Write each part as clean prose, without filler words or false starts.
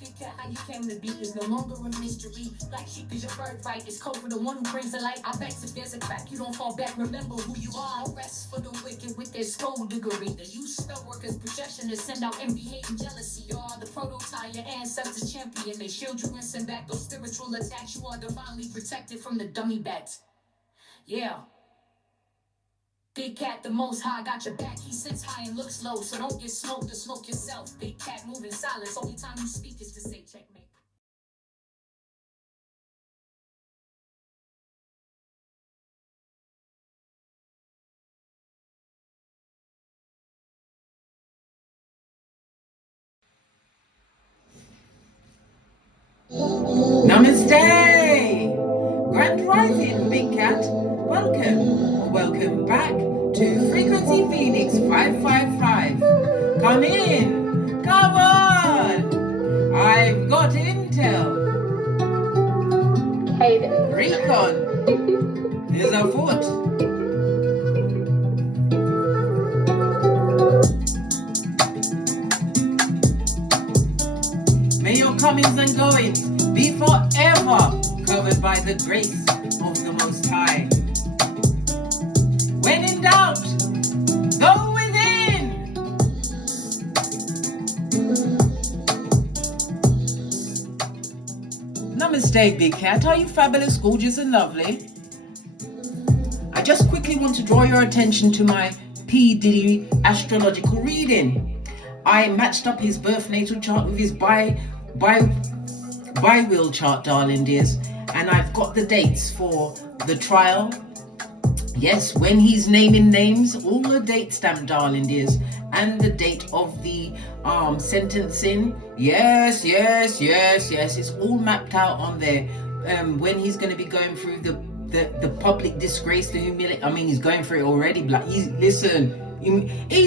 Big cat, how you came to be is no longer a mystery. Black sheep is your birthright. It's code for the one who brings the light. I bet if there's a crack, you don't fall back. Remember who you are. Rest for the wicked with their skullduggery. The use spell workers' projection to send out envy, hate, and jealousy. You are the prototype, your ancestors champion. They shield you and send back those spiritual attacks. You are divinely protected from the dummy bats. Yeah. Big cat, the most high, got your back. He sits high and looks low, so don't get smoked or smoke yourself. Big cat, move in silence. Only time you speak is to say checkmate. Namaste! Grand Rising, Big Cat. Welcome back to Frequency Phoenix 555. Come in, come on! I've got intel. Hey there. Recon is afoot. May your comings and goings be forever covered by the grace of the Most High. When in doubt, go within. Namaste, Big Cat. Are you fabulous, gorgeous, and lovely? I just quickly want to draw your attention to my P. Diddy astrological reading. I matched up his birth natal chart with his bi-wheel chart, darling dears, and I've got the dates for the trial. Yes, when he's naming names, all the date stamp, darling dears, and the date of the sentencing. Yes, it's all mapped out on there. When he's going to be going through the public disgrace, the humiliation. I mean, he's going through it already. Like, he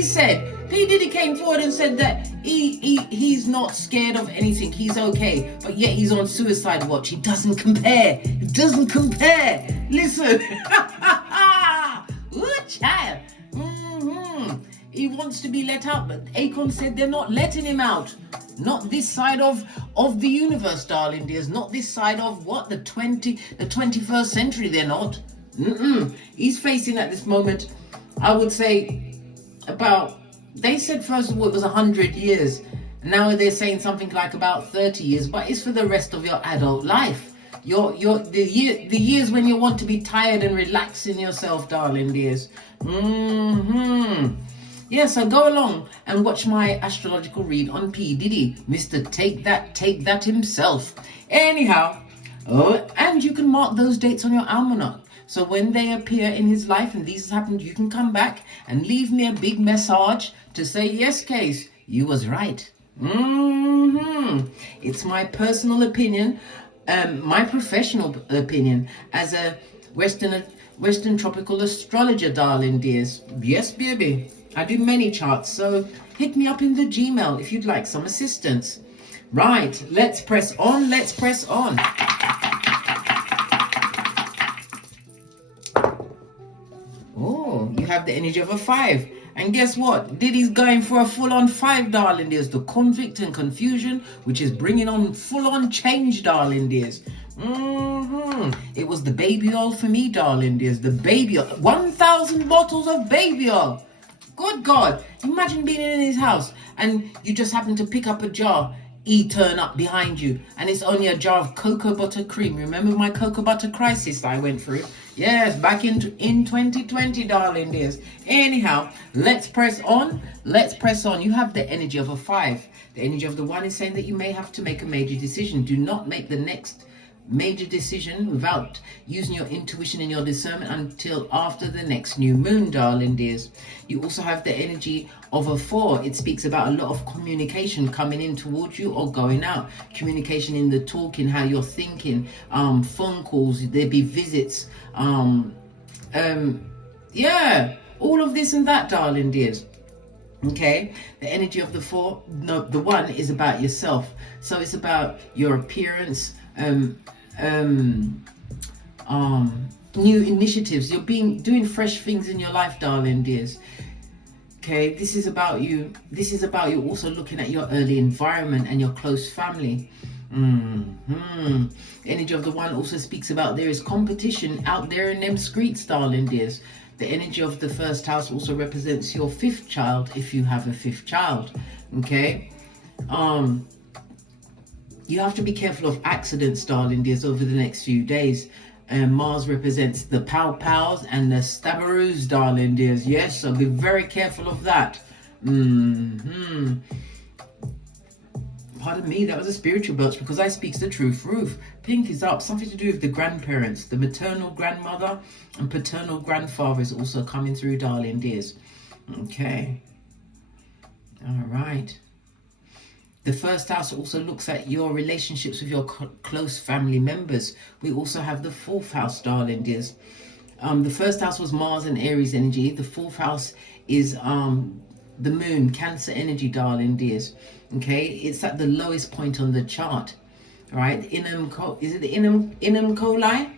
said, P. Diddy came forward and said that he's not scared of anything. He's okay, but yet he's on suicide watch. He doesn't compare. Listen. Ooh, child. He wants to be let out, but Akon said they're not letting him out. Not this side of the universe, darling dears. Not this side of what? The 21st century, they're not. He's facing at this moment, I would say, they said first of all it was 100 years. Now they're saying something like about 30 years, but it's for the rest of your adult life. The years when you want to be tired and relaxing yourself, darling dears. Yeah, so go along and watch my astrological read on P. Diddy, Mr. Take That himself. Anyhow, and you can mark those dates on your almanac. So when they appear in his life and these happened, you can come back and leave me a big message to say, yes, Case, you was right. It's my personal opinion, my professional opinion as a Western tropical astrologer, darling dears. Yes, baby. I do many charts, so hit me up in the Gmail if you'd like some assistance. Right, let's press on. Oh, you have the energy of a 5. And guess what? Diddy's going for a full-on 5, darling dears. The convict and confusion, which is bringing on full-on change, darling dears. It was the baby oil for me, darling dears. The baby oil. 1,000 bottles of baby oil. Good God. Imagine being in his house and you just happen to pick up a jar. Turn up behind you and it's only a jar of cocoa butter cream. Remember my cocoa butter crisis that I went through? Yes, back in 2020, darling dears. Anyhow, let's press on. You have the energy of a 5. The energy of the 1 is saying that you may have to make a major decision. Do not make the next major decision without using your intuition and your discernment until after the next new moon, darling dears. You also have the energy of a 4. It speaks about a lot of communication coming in towards you or going out. Communication in the talking, how you're thinking, phone calls, there be visits, yeah, all of this and that, darling dears. Okay, the energy of the 4, no, the 1 is about yourself. So it's about your appearance, new initiatives. You're doing fresh things in your life, darling dears. Okay, this is about you. This is about you also looking at your early environment and your close family. The energy of the one also speaks about there is competition out there in them streets, darling dears. The energy of the first house also represents your fifth child, if you have a fifth child. Okay, you have to be careful of accidents, darling dears, over the next few days. Mars represents the pow-pows and the stabberoos, darling dears. Yes, so be very careful of that. Pardon me, that was a spiritual belch because I speaks the truth. Roof. Pink is up. Something to do with the grandparents. The maternal grandmother and paternal grandfather is also coming through, darling dears. Okay. All right. The first house also looks at your relationships with your close family members. We also have the fourth house, darling dears. The first house was Mars and Aries energy. The fourth house is the moon, Cancer energy, darling dears. Okay, it's at the lowest point on the chart. All right, is it the Inum Coli?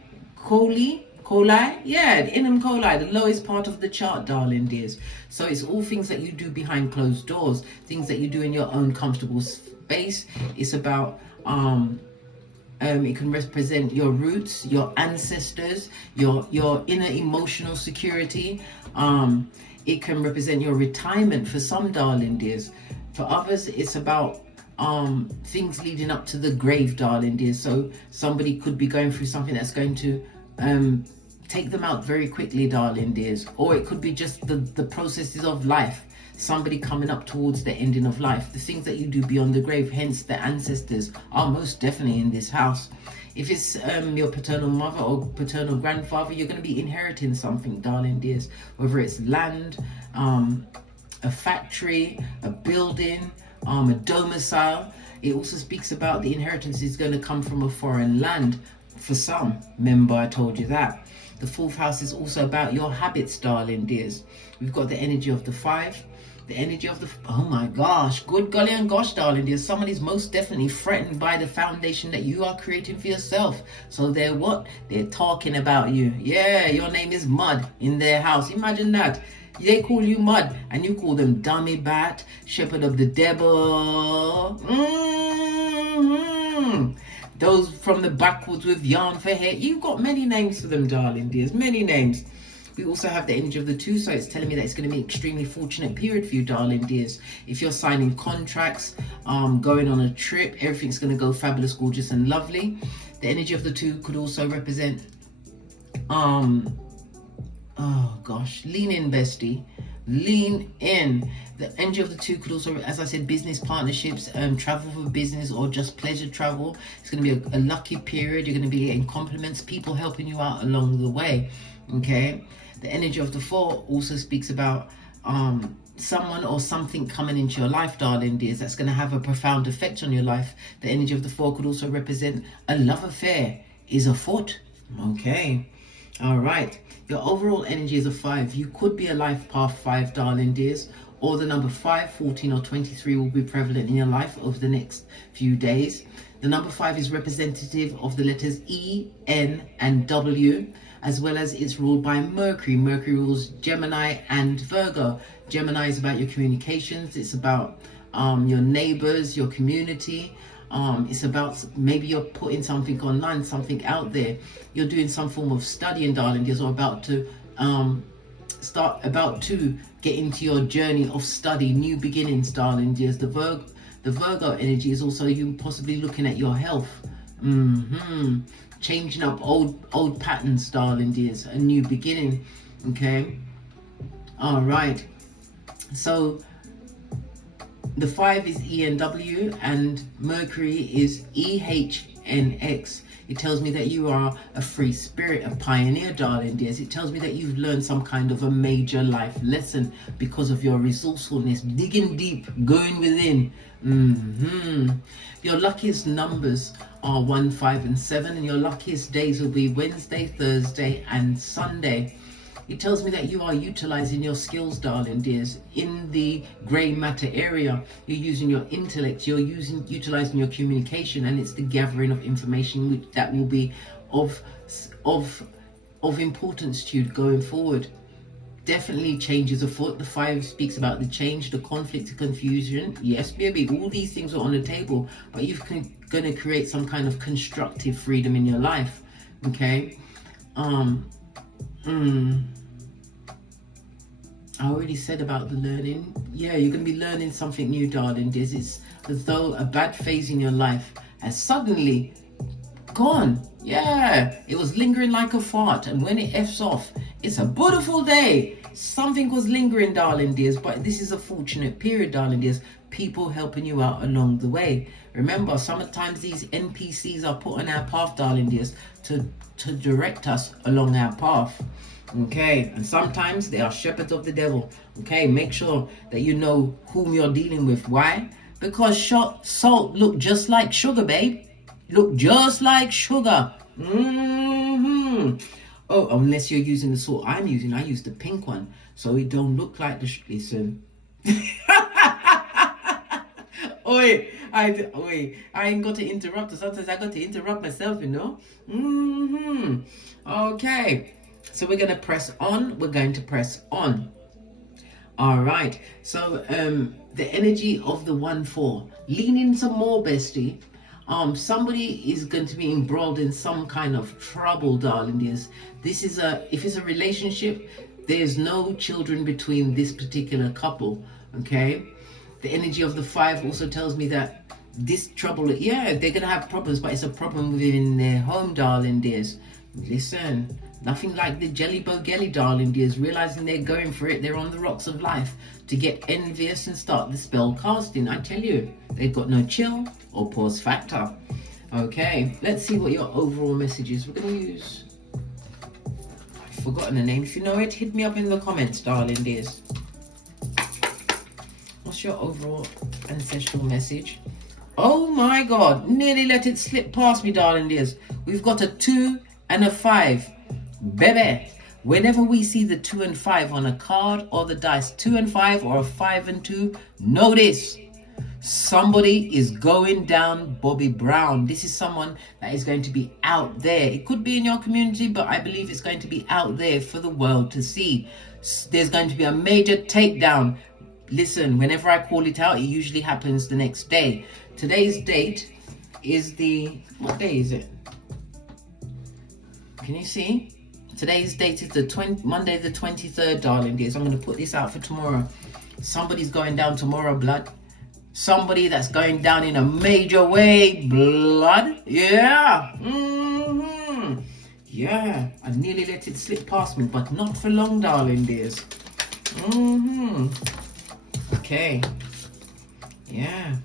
Yeah, the Inum Coli, the lowest part of the chart, darling dears. So it's all things that you do behind closed doors, things that you do in your own comfortable space. It's about it can represent your roots, your ancestors, your inner emotional security. It can represent your retirement for some, darling dears. For others, it's about things leading up to the grave, darling dears. So somebody could be going through something that's going to take them out very quickly, darling dears. Or it could be just the processes of life. Somebody coming up towards the ending of life. The things that you do beyond the grave, hence the ancestors, are most definitely in this house. If it's your paternal mother or paternal grandfather, you're going to be inheriting something, darling dears. Whether it's land, a factory, a building, a domicile. It also speaks about the inheritance is going to come from a foreign land for some. Remember, I told you that. The fourth house is also about your habits, darling dears. We've got the energy of the five. The energy of the, oh my gosh, good golly and gosh, darling dear. Somebody's most definitely threatened by the foundation that you are creating for yourself. So they're what? They're talking about you. Yeah, your name is Mud in their house. Imagine that. They call you Mud and you call them Dummy Bat, Shepherd of the Devil. Those from the backwoods with yarn for hair. You've got many names for them, darling dears. Many names. We also have the energy of the two, so it's telling me that it's going to be an extremely fortunate period for you, darling dears. If you're signing contracts, going on a trip, everything's going to go fabulous, gorgeous, and lovely. The energy of the two could also represent, oh gosh, lean in, bestie. Lean in. The energy of the two could also, as I said, business partnerships, travel for business, or just pleasure travel. It's going to be a lucky period. You're going to be getting compliments, people helping you out along the way. Okay. The energy of the four also speaks about someone or something coming into your life, darling dears, that's going to have a profound effect on your life. The energy of the four could also represent a love affair is afoot. Okay. All right. Your overall energy is a 5. You could be a life path 5, darling dears, or the number 5, 14, or 23 will be prevalent in your life over the next few days. The number 5 is representative of the letters E, N, and W, as well as it's ruled by Mercury. Mercury rules Gemini and Virgo. Gemini is about your communications. It's about your neighbors, your community. It's about maybe you're putting something online, something out there. You're doing some form of studying, darling dears, or about to get into your journey of study, new beginnings, darling dears. The Virgo energy is also you possibly looking at your health. Changing up old patterns, darling dears. A new beginning. Okay. All right. So the 5 is ENW and Mercury is EHNX. It tells me that you are a free spirit, a pioneer, darling dears. It tells me that you've learned some kind of a major life lesson because of your resourcefulness, digging deep, going within. Your luckiest numbers are 1, 5, and 7, and your luckiest days will be Wednesday, Thursday, and Sunday. It tells me that you are utilizing your skills, darling dears, in the grey matter area. You're using your intellect, you're utilizing your communication, and it's the gathering of information that will be of importance to you going forward. definitely changes afoot. The 5 speaks about the change, the conflict, the confusion. Yes, baby, all these things are on the table, but you're going to create some kind of constructive freedom in your life. Okay. I already said about the learning. Yeah, you're going to be learning something new, darling. It's as though a bad phase in your life has suddenly gone. Yeah, it was lingering like a fart, and when it F's off, it's a beautiful day. Something was lingering, darling dears, but this is a fortunate period, darling dears. People helping you out along the way. Remember, sometimes these NPCs are put on our path, darling dears, to direct us along our path. Okay, and sometimes they are shepherds of the devil. Okay, make sure that you know whom you're dealing with. Why? Because salt look just like sugar, babe. Look just like sugar. Oh, unless you're using the salt I'm using. I use the pink one, so it don't look like the listen. Oi, I ain't got to interrupt. Sometimes I got to interrupt myself, you know. Okay, so we're gonna press on. We're going to press on. All right. So the energy of the 1-4. Lean in some more, bestie. Somebody is going to be embroiled in some kind of trouble, darling dears. If it's a relationship, there's no children between this particular couple. Okay. The energy of the 5 also tells me that this trouble, yeah, they're gonna have problems, but it's a problem within their home, darling dears. Listen, nothing like the jelly bogelly, darling dears, realizing they're going for it. They're on the rocks of life to get envious and start the spell casting. I tell you, they've got no chill or pause factor. Okay, let's see what your overall message is. We're gonna use, I've forgotten the name. If you know it, hit me up in the comments, darling dears. What's your overall ancestral message? Oh my God, nearly let it slip past me, darling dears. We've got a 2 and a 5. Baby, whenever we see the 2 and 5 on a card or the dice, 2 and 5 or a 5 and 2, notice somebody is going down Bobby Brown. This is someone that is going to be out there. It could be in your community, but I believe it's going to be out there for the world to see. There's going to be a major takedown. Listen, whenever I call it out, it usually happens the next day. Today's date is what day is it? Can you see? Today's date is Monday the 23rd, darling dears. I'm going to put this out for tomorrow. Somebody's going down tomorrow, blood. Somebody that's going down in a major way, blood. Yeah. Yeah. I nearly let it slip past me, but not for long, darling dears. Okay. Yeah.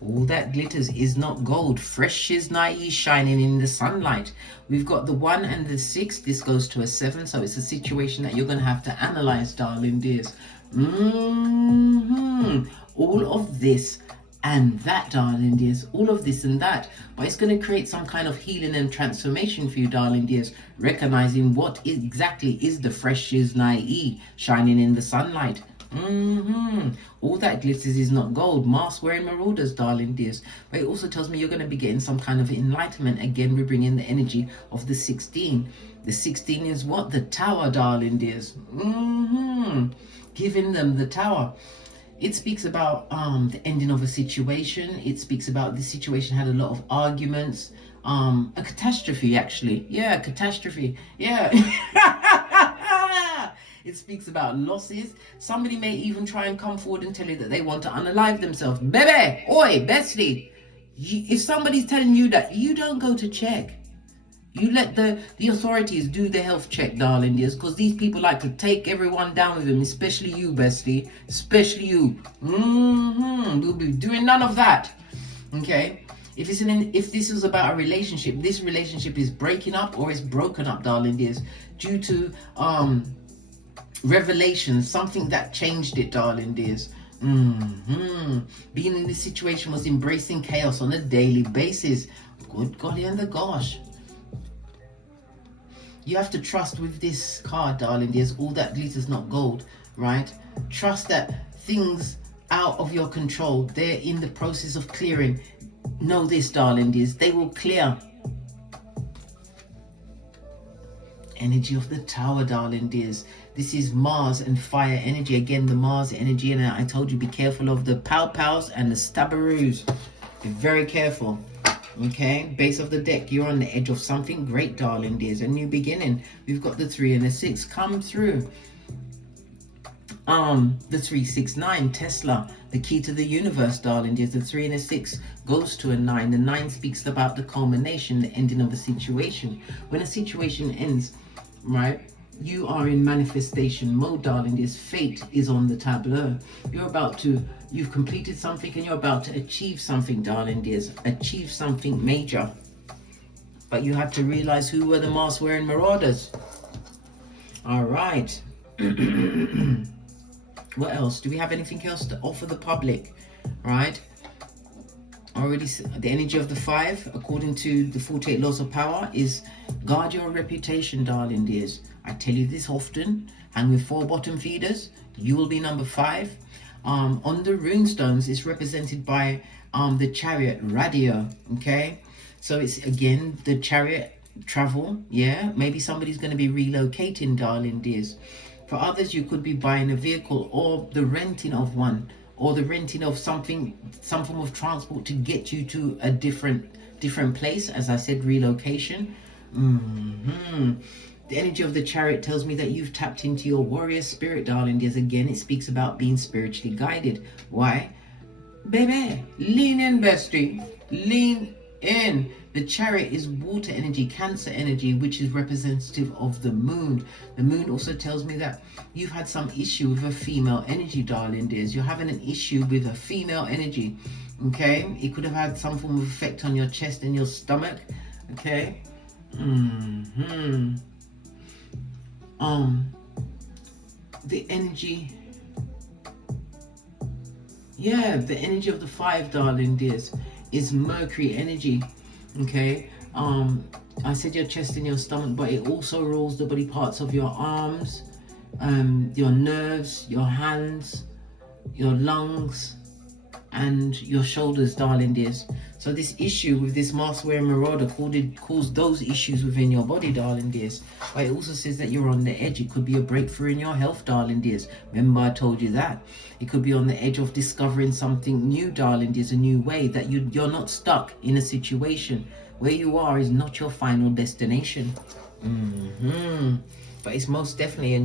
All that glitters is not gold. Fresh is naive, shining in the sunlight. We've got the 1 and the 6. This goes to a 7. So it's a situation that you're going to have to analyze, darling dears. All of this and that, darling dears. All of this and that. But it's going to create some kind of healing and transformation for you, darling dears. Recognizing what exactly is the fresh is naive, shining in the sunlight. All that glitters is not gold. Mask wearing marauders, darling dears. But it also tells me you're going to be getting some kind of enlightenment. Again, we bring in the energy of the 16. The 16 is what? The tower, darling dears. Giving them the tower. It speaks about the ending of a situation. It speaks about this situation had a lot of arguments. A catastrophe, actually. Yeah, catastrophe. Yeah. It speaks about losses. Somebody may even try and come forward and tell you that they want to unalive themselves. Baby, oi, bestie. If somebody's telling you that, you don't go to check. You let the authorities do the health check, darling dears, because these people like to take everyone down with them, especially you, bestie. Especially you. We'll be doing none of that. Okay? If this is about a relationship, this relationship is breaking up or is broken up, darling dears, due to revelation, something that changed it, darling dears. Being in this situation was embracing chaos on a daily basis. Good golly and the gosh. You have to trust with this card, darling dears. All that glitters not gold, right? Trust that things out of your control, they're in the process of clearing. Know this, darling dears, they will clear. Energy of the tower, darling dears. This is Mars and fire energy. Again, the Mars energy. And I told you, be careful of the pow-pows and the stabberoos. Be very careful. Okay, base of the deck, you're on the edge of something great, darling. There's a new beginning. We've got the 3 and the 6 come through. The 369, Tesla, the key to the universe, darling. There's the 3 and the 6 goes to a 9. The 9 speaks about the culmination, the ending of a situation. When a situation ends, right, you are in manifestation mode, darling. This fate is on the tableau. You've completed something and you're about to achieve something, darling. There's achieve something major. But you have to realize who were the mask wearing marauders. All right. What else? Do we have anything else to offer the public? Right? Already, the energy of the 5, according to the 48 laws of power, is guard your reputation, darling dears. I tell you this often. Hang with 4 bottom feeders. You will be number 5. On the runestones, it's represented by the chariot radio. Okay, so it's again the chariot travel. Yeah, maybe somebody's going to be relocating, darling dears. For others, you could be buying a vehicle or the renting of one, or the renting of something, some form of transport to get you to a different place. As I said, relocation. The energy of the chariot tells me that you've tapped into your warrior spirit, darling. Yes, again, it speaks about being spiritually guided. Why? Baby, lean in, bestie. Lean in. The chariot is water energy, Cancer energy, which is representative of the moon. The moon also tells me that you've had some issue with a female energy, darling dears. You're having an issue with a female energy. Okay? It could have had some form of effect on your chest and your stomach. Okay? The energy, the energy of the 5, darling dears, is Mercury energy. Okay, I said your chest and your stomach, but it also rules the body parts of your arms, your nerves, your hands, your lungs, and your shoulders, darling dears. So this issue with this mask wearing marauder caused those issues within your body, darling dears. But it also says that you're on the edge. It could be a breakthrough in your health, darling dears. Remember I told you that. It could be on the edge of discovering something new, darling dears, a new way, that you're not stuck in a situation. Where you are is not your final destination. But it's most definitely a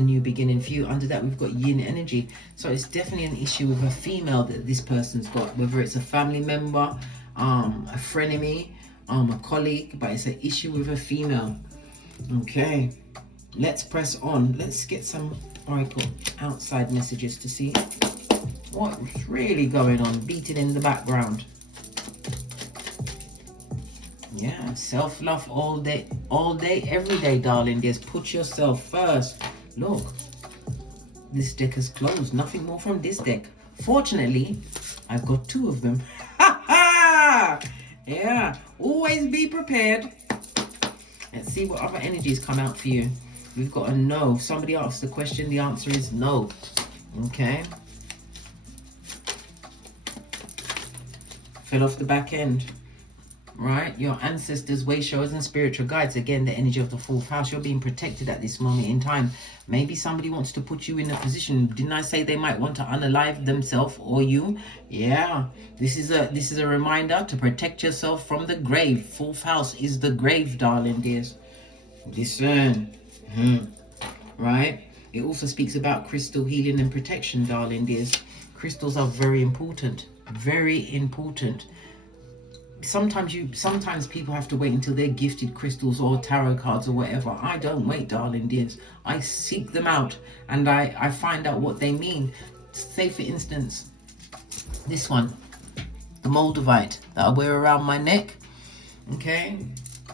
new beginning for you. Under that, we've got yin energy. So it's definitely an issue with a female that this person's got, whether it's a family member, a frenemy, a colleague, but it's an issue with a female. Okay, let's press on. Let's get some oracle outside messages to see what's really going on, beating in the background. Yeah, self-love all day, every day, darling. Just put yourself first. Look, this deck is closed. Nothing more from this deck. Fortunately, I've got 2 of them. Ha ha! Yeah, always be prepared. Let's see what other energies come out for you. We've got a no. Somebody asked the question. The answer is no. Okay. Fell off the back end. Right, your ancestors, way showers, and spiritual guides. Again, the energy of the 4th house. You're being protected at this moment in time. Maybe somebody wants to put you in a position. Didn't I say they might want to unalive themselves or you? Yeah, this is a reminder to protect yourself from the grave. 4th house is the grave, darling dears. Listen, right? It also speaks about crystal healing and protection, darling dears. Crystals are very important. Very important. Sometimes people have to wait until they're gifted crystals or tarot cards or whatever. I don't wait, darling dears. I seek them out and I find out what they mean. Say for instance, this one, the Moldavite that I wear around my neck. Okay,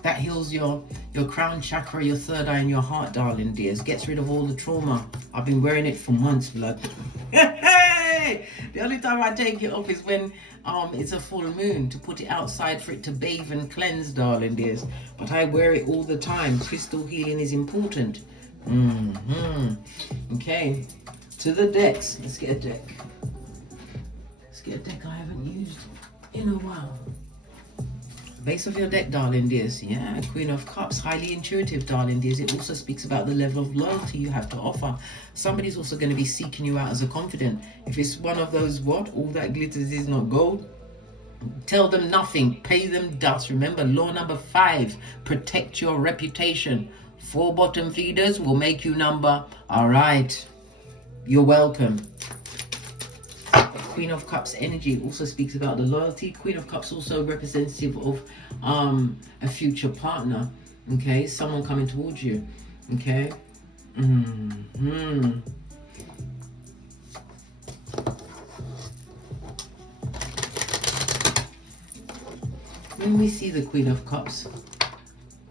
that heals your crown chakra, your 3rd eye, and your heart, darling dears. Gets rid of all the trauma. I've been wearing it for months, blood. The only time I take it off is when it's a full moon, to put it outside for it to bathe and cleanse, darling dears. But I wear it all the time. Crystal healing is important. Okay, to the decks. Let's get a deck. Let's get a deck I haven't used in a while. Base of your deck, darling dears. Yeah, Queen of Cups, highly intuitive, darling dears. It also speaks about the level of loyalty you have to offer. Somebody's also going to be seeking you out as a confidant. If it's one of those, what? All that glitters is not gold. Tell them nothing. Pay them dust. Remember, law number 5. Protect your reputation. 4 bottom feeders will make you number. All right. You're welcome. Queen of Cups energy also speaks about the loyalty. Queen of Cups also representative of a future partner. Okay, someone coming towards you. Okay. When we see the Queen of Cups,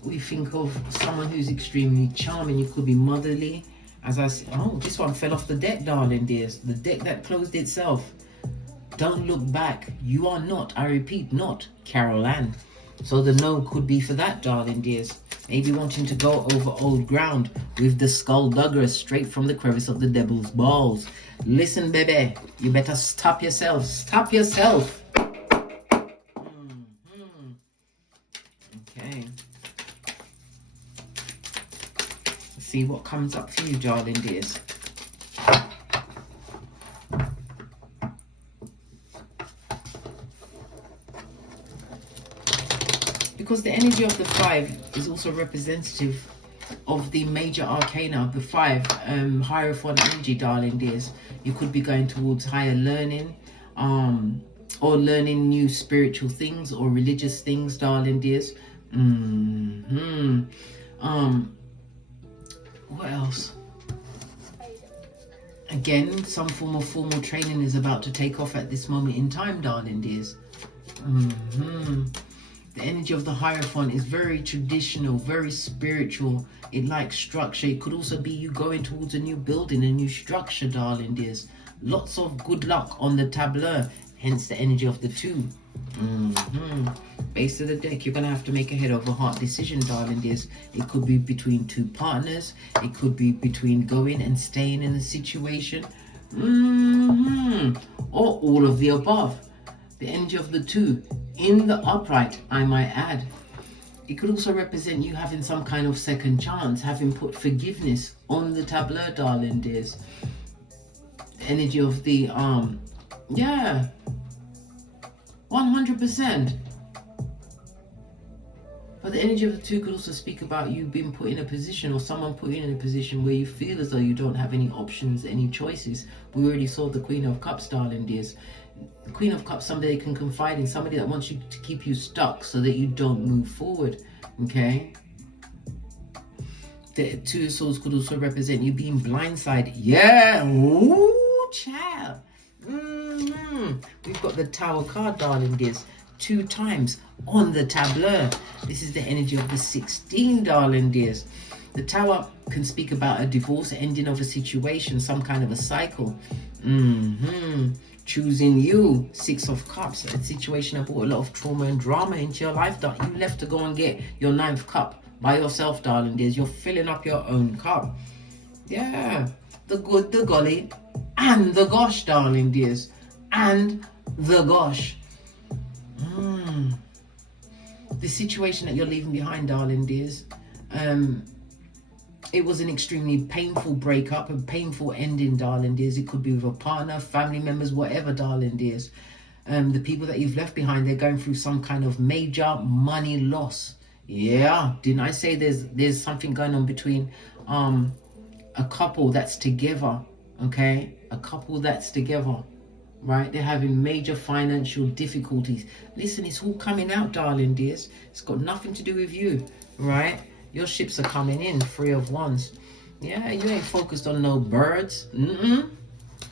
we think of someone who's extremely charming. You could be motherly. As I see, oh, this one fell off the deck, darling dears. The deck that closed itself. Don't look back. You are not, I repeat, not Carol Ann. So the no could be for that, darling dears. Maybe wanting to go over old ground with the skulldugger straight from the crevice of the devil's balls. Listen, baby, you better stop yourself. Stop yourself. Okay. Let's see what comes up for you, darling dears. Because the energy of the 5 is also representative of the major arcana, the 5, Hierophant energy, darling dears. You could be going towards higher learning, or learning new spiritual things or religious things, darling dears. What else? Again, some form of formal training is about to take off at this moment in time, darling dears. The energy of the Hierophant is very traditional, very spiritual. It likes structure. It could also be you going towards a new building, a new structure, darling dears. Lots of good luck on the tableau, hence the energy of the 2. Base of the deck, you're going to have to make a head over heart decision, darling dears. It could be between 2 partners. It could be between going and staying in a situation. Or all of the above. The energy of the 2 in the upright, I might add. It could also represent you having some kind of second chance, having put forgiveness on the tableau, darling dears. The energy of the yeah, 100%. But the energy of the 2 could also speak about you being put in a position, or someone put you in a position where you feel as though you don't have any options, any choices. We already saw the Queen of Cups, darling dears. The Queen of Cups, somebody they can confide in, somebody that wants you to keep you stuck so that you don't move forward. Okay. The 2 of Swords could also represent you being blindsided. Yeah. Ooh, child. We've got the Tower card, darling dears. 2 times on the tableau. This is the energy of the 16, darling dears. The Tower can speak about a divorce, ending of a situation, some kind of a cycle. Choosing you, 6 of Cups, a situation that brought a lot of trauma and drama into your life that you left to go and get your 9th cup by yourself, darling dears. You're filling up your own cup. Yeah, the good, the golly, and the gosh, darling dears, and the gosh. The situation that you're leaving behind, darling dears, it was an extremely painful breakup, a painful ending, darling dears. It could be with a partner, family members, whatever, darling dears. The people that you've left behind, they're going through some kind of major money loss. Yeah, didn't I say there's something going on between a couple that's together, okay? A couple that's together, right? They're having major financial difficulties. Listen, it's all coming out, darling dears. It's got nothing to do with you, right? Your ships are coming in, 3 of Wands. Yeah, you ain't focused on no birds.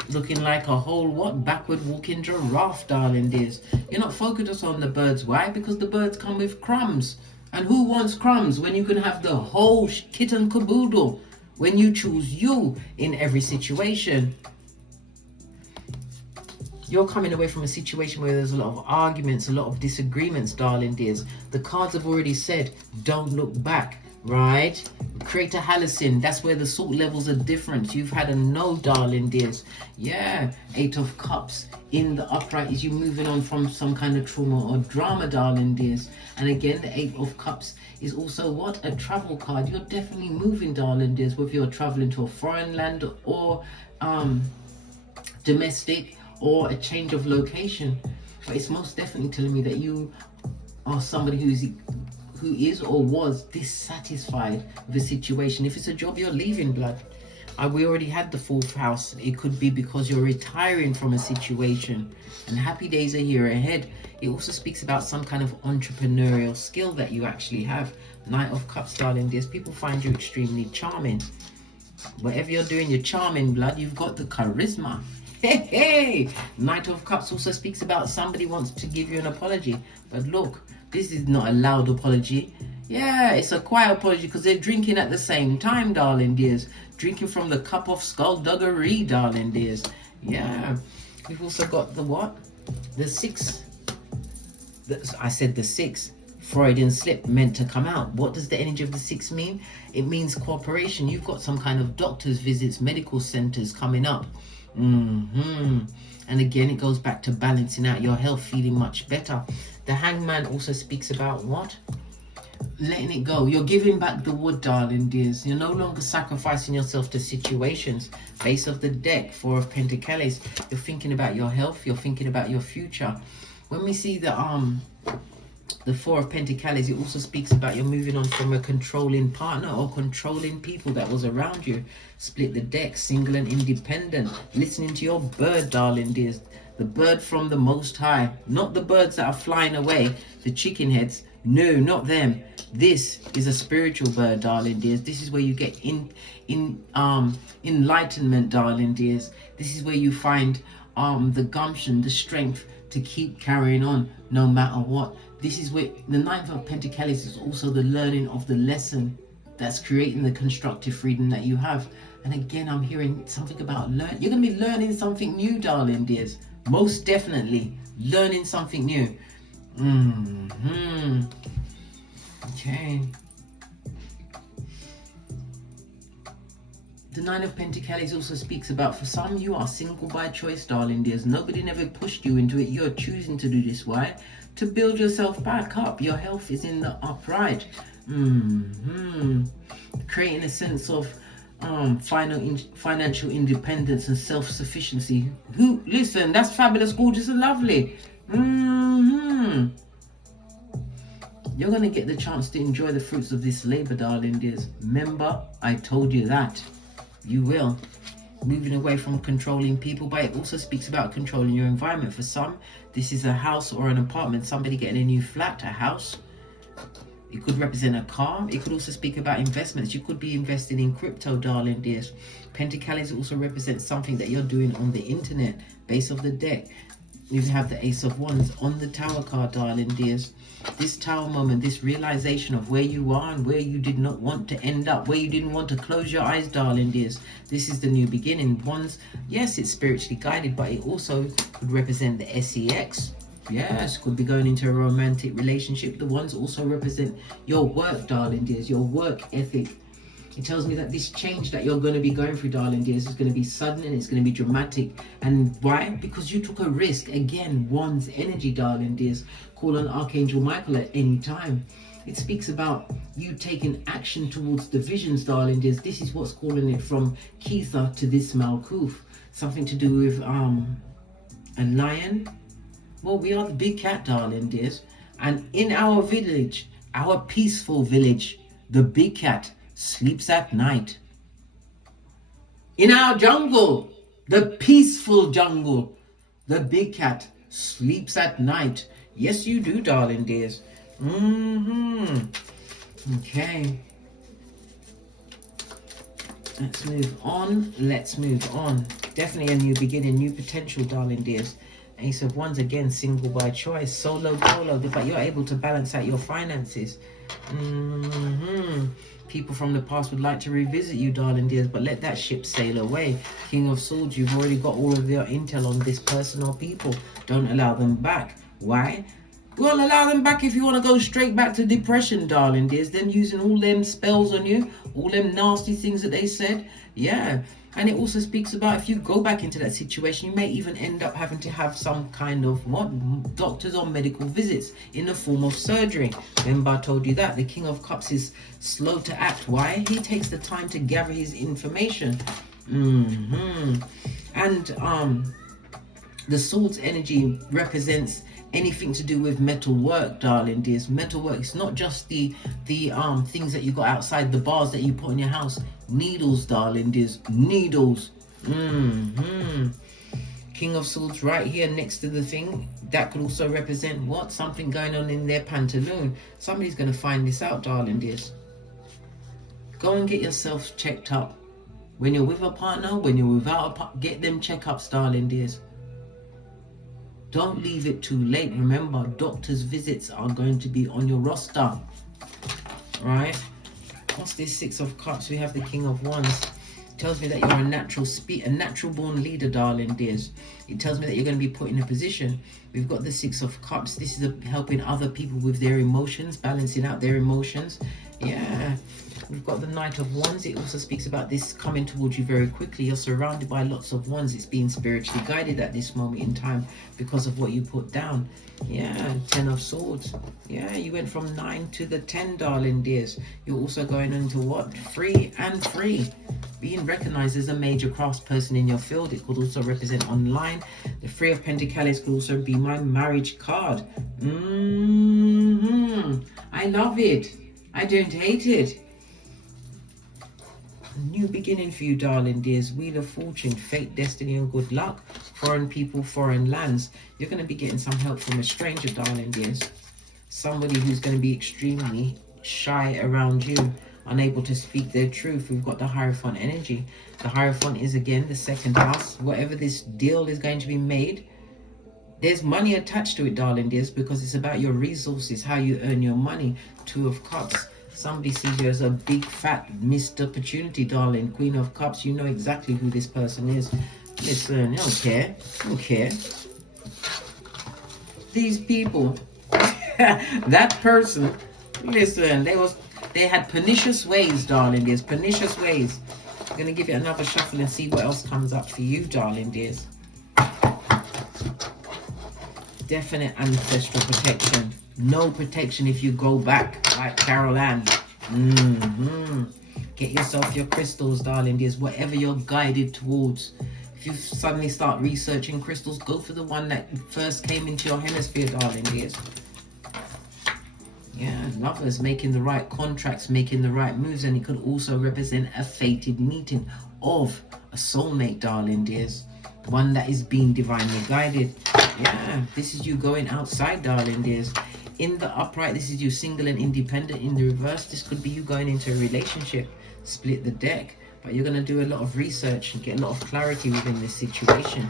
Looking like a whole, what, backward walking giraffe, darling dears. You're not focused on the birds. Why? Because the birds come with crumbs. And who wants crumbs when you can have the whole kit and caboodle when you choose you in every situation? You're coming away from a situation where there's a lot of arguments, a lot of disagreements, darling dears. The cards have already said, don't look back. right? Create a halocene. That's where the salt levels are different. You've had a no, darling dears. Yeah, 8 of Cups in the upright is you moving on from some kind of trauma or drama, darling dears. And again, the 8 of Cups is also what? A travel card. You're definitely moving, darling dears, whether you're traveling to a foreign land or domestic or a change of location. But it's most definitely telling me that you are somebody who is or was dissatisfied with the situation. If it's a job you're leaving, blood, we already had the 4th house. It could be because you're retiring from a situation and happy days are here ahead. It also speaks about some kind of entrepreneurial skill that you actually have. Knight of Cups, darling dears. People find you extremely charming. Whatever you're doing, you're charming, blood. You've got the charisma. Hey, hey. Knight of Cups also speaks about somebody wants to give you an apology. But look, this is not a loud apology. Yeah, it's a quiet apology because they're drinking at the same time, darling dears. Drinking from the cup of skullduggery, darling dears. Yeah. We've also got the what? The 6. I said the 6. Freudian slip meant to come out. What does the energy of the 6 mean? It means cooperation. You've got some kind of doctor's visits, medical centers coming up. And again, it goes back to balancing out your health, feeling much better. The Hangman also speaks about what? Letting it go. You're giving back the wood, darling dears. You're no longer sacrificing yourself to situations. Base of the deck, 4 of Pentacles. You're thinking about your health. You're thinking about your future. When we see the 4 of Pentacles, it also speaks about you're moving on from a controlling partner or controlling people that was around you. Split the deck, single and independent. Listening to your bird, darling dears. The bird from the Most High. Not the birds that are flying away, the chicken heads. No, not them. This is a spiritual bird, darling dears. This is where you get enlightenment, darling dears. This is where you find the gumption, the strength to keep carrying on no matter what. This is where the 9th of Pentacles is also the learning of the lesson that's creating the constructive freedom that you have. And again, I'm hearing something about you're going to be learning something new, darling dears. Most definitely learning something new. Okay. The 9 of Pentacles also speaks about, for some, you are single by choice, darling dears. Nobody never pushed you into it. You're choosing to do this. Why? To build yourself back up. Your health is in the upright. Creating a sense of financial independence and self-sufficiency. Listen, that's fabulous, gorgeous, and lovely. You're going to get the chance to enjoy the fruits of this labor, darling dears. Remember, I told you that. You will. Moving away from controlling people, but it also speaks about controlling your environment. For some, this is a house or an apartment. Somebody getting a new flat, a house. It could represent a car. It could also speak about investments. You could be investing in crypto, darling dears. Pentacles also represents something that you're doing on the internet. Base of the deck. You have the Ace of Wands on the Tower card, darling dears. This Tower moment, this realization of where you are and where you did not want to end up, where you didn't want to close your eyes, darling dears. This is the new beginning. Wands, yes, it's spiritually guided, but it also could represent the SEX. Yes, could be going into a romantic relationship. The ones also represent your work, darling dears, your work ethic. It tells me that this change that you're going to be going through, darling dears, is going to be sudden and it's going to be dramatic. And why? Because you took a risk. Again, Wands energy, darling dears. Call on Archangel Michael at any time. It speaks about you taking action towards the visions, darling dears. This is what's calling it from Keitha to this Malkuth. Something to do with a lion. Well, we are the big cat, darling dears. And in our village, our peaceful village, the big cat sleeps at night. In our jungle, the peaceful jungle, the big cat sleeps at night. Yes, you do, darling dears. Okay. Let's move on. Let's move on. Definitely a new beginning, new potential, darling dears. Ace of Wands, again, single by choice, solo, dolo, but you're able to balance out your finances. People from the past would like to revisit you, darling dears, but let that ship sail away. King of Swords, you've already got all of your intel on this person or people. Don't allow them back. Why? Go and allow them back if you want to go straight back to depression, darling. There's them using all them spells on you, all them nasty things that they said. Yeah. And it also speaks about if you go back into that situation, you may even end up having to have some kind of doctors or medical visits in the form of surgery. Remember I told you that the King of Cups is slow to act. Why? He takes the time to gather his information. And the Swords energy represents anything to do with metal work, darling dears. Metal work. It's not just the things that you got outside, the bars that you put in your house. Needles, darling dears. Needles. King of Swords right here next to the thing. That could also represent what? Something going on in their pantaloon. Somebody's going to find this out, darling dears. Go and get yourself checked up. When you're with a partner, when you're without a partner, get them checkups, darling dears. Don't leave it too late. Remember, doctor's visits are going to be on your roster. Right? What's this Six of Cups? We have the King of Wands. It tells me that you're a natural born leader, darling dears. It tells me that you're going to be put in a position. We've got the Six of Cups. This is helping other people with their emotions, balancing out their emotions. Yeah. We've got the Knight of Wands. It also speaks about this coming towards you very quickly. You're surrounded by lots of wands. It's being spiritually guided at this moment in time because of what you put down. Yeah, 10 of Swords. Yeah, you went from 9 to the 10, darling dears. You're also going into what? Free and free. Being recognized as a major craftsperson in your field. It could also represent online. The Three of Pentacles could also be my marriage card. I love it. I don't hate it. New beginning for you, darling dears. Wheel of Fortune, fate, destiny, and good luck. Foreign people, foreign lands. You're going to be getting some help from a stranger, darling dears. Somebody who's going to be extremely shy around you, unable to speak their truth. We've got the Hierophant energy. The Hierophant is again the second house. Whatever this deal is going to be made, there's money attached to it, darling dears, because it's about your resources, how you earn your money. Two of Cups. Somebody sees you as a big fat missed opportunity, darling. Queen of Cups, you know exactly who this person is. Listen, I don't care. I don't care. These people, that person, listen, they had pernicious ways, darling dears. Pernicious ways. I'm going to give it another shuffle and see what else comes up for you, darling dears. Definite ancestral protection. No protection if you go back, like Carol Ann. Get yourself your crystals, darling dears. Whatever you're guided towards. If you suddenly start researching crystals, go for the one that first came into your hemisphere, darling dears. Yeah, lovers making the right contracts, making the right moves. And it could also represent a fated meeting of a soulmate, darling dears. One that is being divinely guided. Yeah, this is you going outside, darling dears. In the upright, this is you single and independent. In the reverse, this could be you going into a relationship. Split the deck. But you're going to do a lot of research and get a lot of clarity within this situation.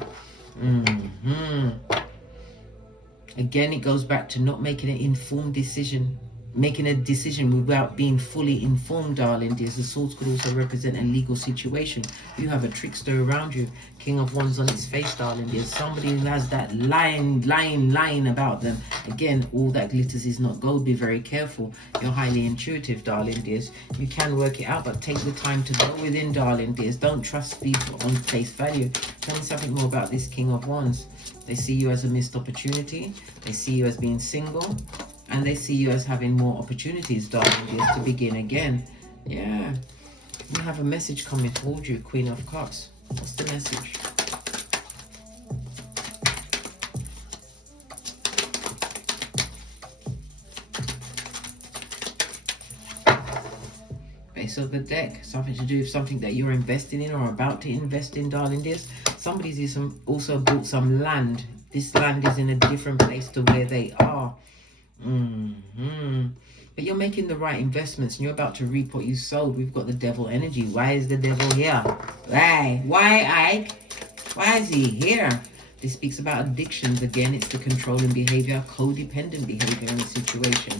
Again, it goes back to not making an informed decision. Making a decision without being fully informed, darling dears. The swords could also represent a legal situation. You have a trickster around you. King of Wands on its face, darling dears. Somebody who has that lying about them. Again, all that glitters is not gold. Be very careful. You're highly intuitive, darling dears. You can work it out, but take the time to go within, darling dears. Don't trust people on face value. Tell me something more about this King of Wands. They see you as a missed opportunity. They see you as being single. And they see you as having more opportunities, darling dears, to begin again. Yeah. You have a message coming towards you, Queen of Cups. What's the message? Base of the deck. Something to do with something that you're investing in or about to invest in, darling dears. Somebody's also bought some land. This land is in a different place to where they are. But you're making the right investments and you're about to reap what you sowed. We've got the devil energy. Why is the devil here? Why, Ike? Why is he here? This speaks about addictions. Again, it's the controlling behavior, codependent behavior in the situation.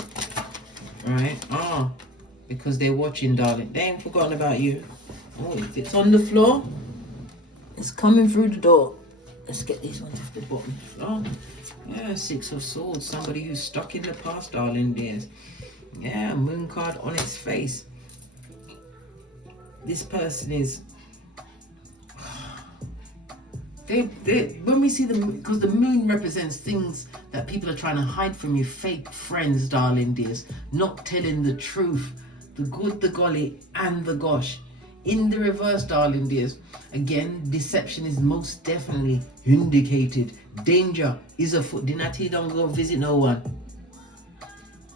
Alright? Because they're watching, darling. They ain't forgotten about you. If it's on the floor, it's coming through the door. Let's get these ones off the bottom. Oh, yeah, Six of Swords. Somebody who's stuck in the past, darling dears. Yeah, moon card on its face. This person is... when we see the moon, because the moon represents things that people are trying to hide from you, fake friends, darling dears, not telling the truth, the good, the golly, and the gosh. In the reverse, darling dears, again, deception is most definitely indicated. Danger is afoot. Didn't I tell you don't go visit no one?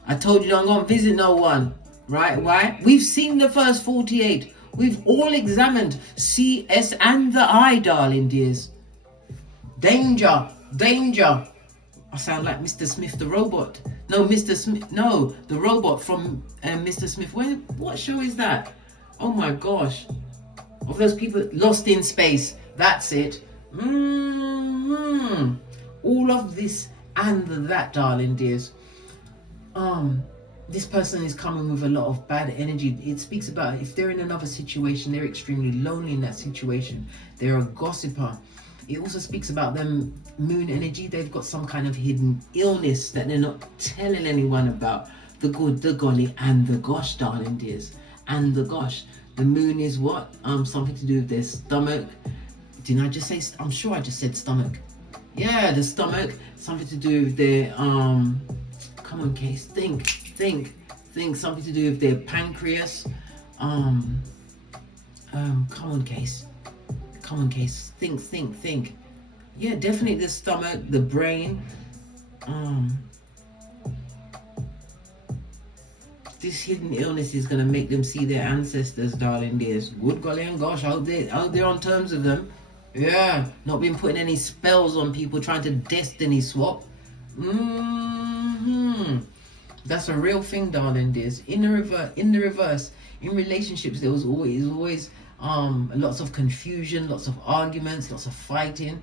I told you don't go and visit no one, right? Why? We've seen the first 48. We've all examined CS and the I, darling dears. Danger, danger. I sound like Mr. Smith the robot. No, Mr. Smith, no, the robot from Mr. Smith. What show is that? Oh my gosh. Of those people lost in space. That's it. All of this and that, darling dears. This person is coming with a lot of bad energy. It speaks about if they're in another situation, they're extremely lonely in that situation. They're a gossiper. It also speaks about them, moon energy. They've got some kind of hidden illness that they're not telling anyone about. The good, the golly, and the gosh, darling dears. And the gosh. The moon is what? Something to do with their stomach. Didn't I just say, I'm sure I just said stomach. Yeah, the stomach. Something to do with their, come on, Case. Think. Something to do with their pancreas. Come on, Case. Come on, Case. Think. Yeah, definitely the stomach, the brain. This hidden illness is going to make them see their ancestors, darling dears. Good golly and gosh, out there on terms of them. Yeah, not been putting any spells on people trying to destiny swap. That's a real thing, darling dears. In the reverse, in relationships, there was always lots of confusion, lots of arguments, lots of fighting.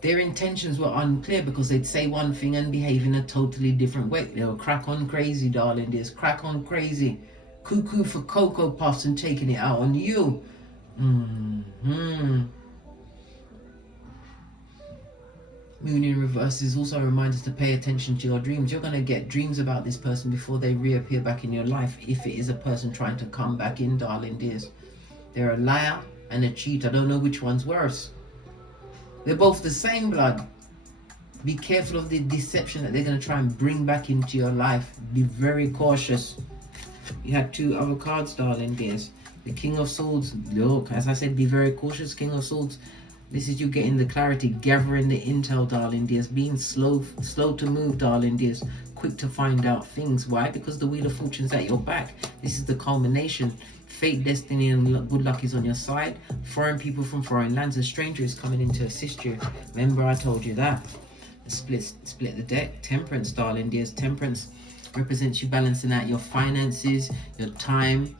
Their intentions were unclear because they'd say one thing and behave in a totally different way. They were crack on crazy, darling dears. Crack on crazy. Cuckoo for Cocoa Puffs and taking it out on you. Moon in reverse is also a reminder to pay attention to your dreams. You're going to get dreams about this person before they reappear back in your life, if it is a person trying to come back in, darling dears. They're a liar and a cheat. I don't know which one's worse. They're both the same blood. Be careful of the deception that they're going to try and bring back into your life. Be very cautious. You had two other cards, darling dears. The King of Swords. Look, as I said, be very cautious, King of Swords. This is you getting the clarity, gathering the intel, darling dears. Being slow to move, darling dears. Quick to find out things. Why? Because the Wheel of Fortune's at your back. This is the culmination. Fate, destiny, and good luck is on your side. Foreign people from foreign lands. A stranger is coming in to assist you. Remember, I told you that. Split the deck. Temperance, darling dears. Temperance represents you balancing out your finances, your time.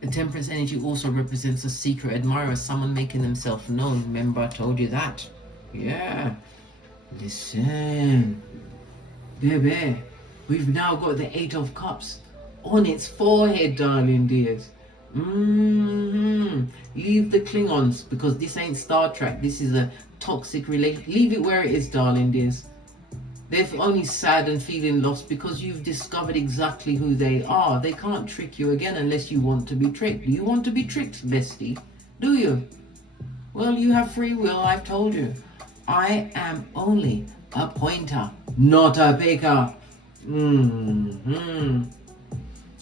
The Temperance energy also represents a secret admirer, someone making themselves known. Remember, I told you that. Yeah. Listen, baby, we've now got the Eight of Cups on its forehead, darling dears. Leave the Klingons, because this ain't Star Trek. This is a toxic relationship. Leave it where it is, darling dears. They're only sad and feeling lost because you've discovered exactly who they are. They can't trick you again unless you want to be tricked. Do you want to be tricked, bestie? Do you? Well, you have free will, I've told you. I am only a pointer, not a picker.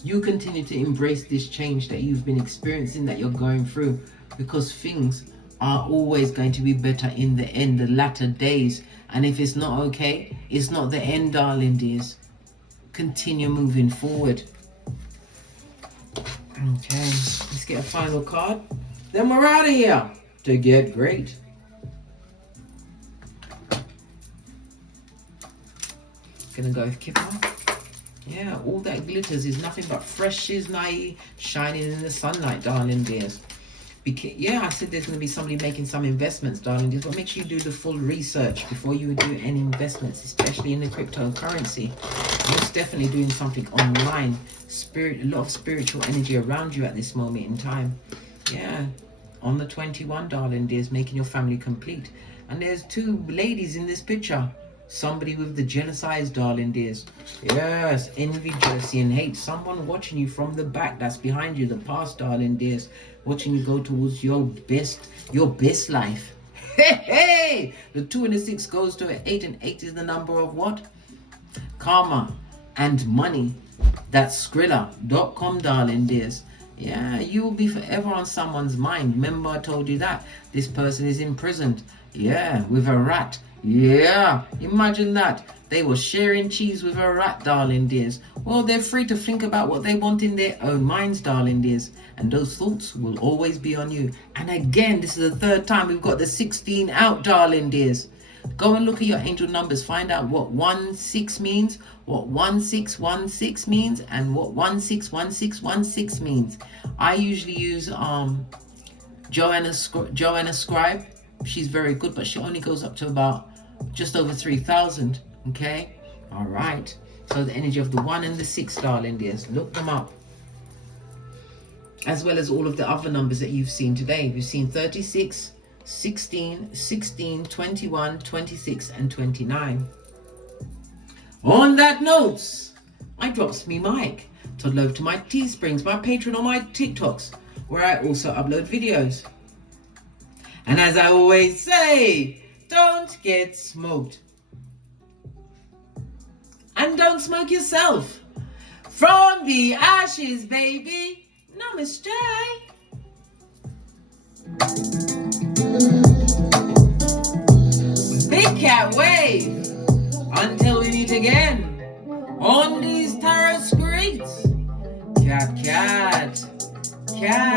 You continue to embrace this change that you've been experiencing, that you're going through, because things are always going to be better in the end, the latter days. And if it's not okay, it's not the end, darling dears. Continue moving forward. Okay, let's get a final card. Then we're out of here to get great. Gonna go with Kipper. Yeah, all that glitters is nothing but fresh shiznai shining in the sunlight, darling dears. Yeah, I said there's going to be somebody making some investments, darling dears, but make sure you do the full research before you do any investments, especially in the cryptocurrency. Most definitely doing something online. A lot of spiritual energy around you at this moment in time. Yeah, on the 21, darling dears, making your family complete. And there's two ladies in this picture. Somebody with the jealous eyes, darling dears. Yes, envy, jealousy, and hate. Someone watching you from the back, that's behind you, the past, darling dears. Watching you go towards your best life. Hey, hey! The 2 and the 6 goes to an 8, and 8 is the number of what? Karma and money. That's Skrilla.com, darling dears. Yeah, you will be forever on someone's mind. Remember I told you that. This person is imprisoned. Yeah, with a rat. Yeah, imagine that. They were sharing cheese with a rat, darling dears. Well, they're free to think about what they want in their own minds, darling dears. And those thoughts will always be on you. And again, this is the third time we've got the 16 out, darling dears. Go and look at your angel numbers. Find out what 16 means, what 1616 means, and what 161616 means. I usually use Joanna Scribe. She's very good, but she only goes up to about just over 3,000. Okay, all right. So the energy of the 1 and the 6, darling dears. Look them up, as well as all of the other numbers that you've seen today. You've seen 36, 16, 16, 21, 26, and 29. On that note, I drops me mic. Toddle over to my Teesprings, my Patreon, or my TikToks, where I also upload videos. And as I always say, don't get smoked. And don't smoke yourself. From the ashes, baby. Namaste. Big cat wave. Until we meet again on these tarot streets. Cat, cat, cat.